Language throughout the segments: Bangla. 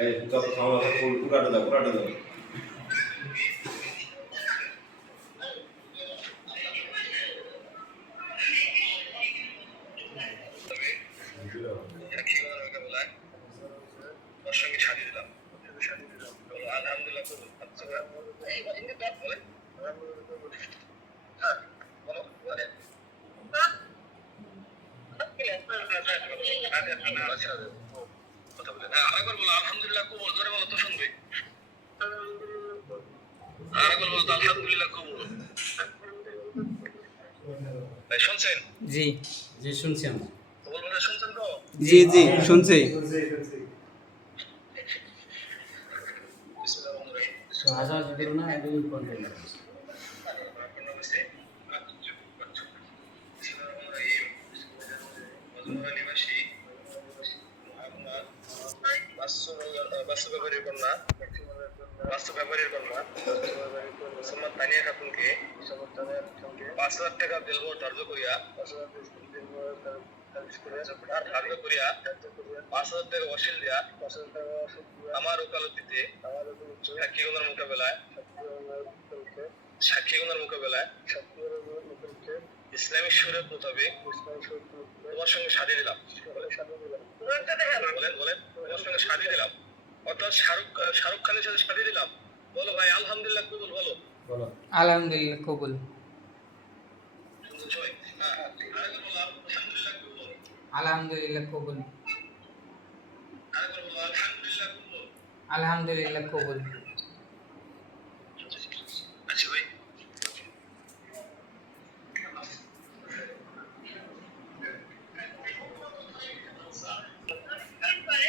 এই খাওয়া দাওয়া ফুল পুরাটা দাও পুরাটা দাও। ওর কথা বলেন। হ্যাঁ, আরেকবার বলো, আলহামদুলিল্লাহ কবুল। জোরে বলো তো শুনবে। আরেকবার বলো আলহামদুলিল্লাহ কবুল। ভাই, শুনছেন জি জি শুনছি আমরা শুনছেন তো জি জি শুনছি। আওয়াজ দিল না একদম কন্টেন্ট বাস্তব ব্যাপারীর কন্যা বাস্তব ব্যাপারীর কন্যা মুসলমান তানিয়া খাতুনকে পাঁচ হাজার টাকা বেলবো ধার্য করিয়া ধার্য করিয়া পাঁচ হাজার টাকা অশিল দিয়া আমার ওকালতিতে সাক্ষীগণের মোকাবেলায় সাক্ষীগণের মোকাবেলায় ইসলামিক শরীয়ত মোতাবেক তোমার সঙ্গে সাজিয়ে দিলাম। বলেন বলেন, তোমার সঙ্গে সাজিয়ে দিলাম। অর্থাৎ শাহরুখ শাহরুখ খানের সাথে সাথে দিলাম। বলো ভাই আলহামদুলিল্লাহ কবুল বলো। আলহামদুলিল্লাহ কবুল। হ্যাঁ হ্যাঁ আরেকবার বলো আলহামদুলিল্লাহ কবুল। আলহামদুলিল্লাহ কবুল আরেকবার বলো আলহামদুলিল্লাহ কবুল আলহামদুলিল্লাহ কবুল আচ্ছা ভাই আপনার নতুন করে রাখবেন।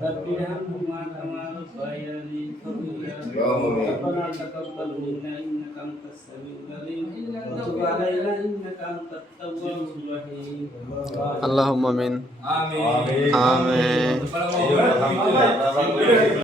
فاغفرهما كما ربياني صغيرا ربنا تقبل منا انك انت السميع العليم وتب علينا انك انت التواب الرحيم اللهم امين امين امين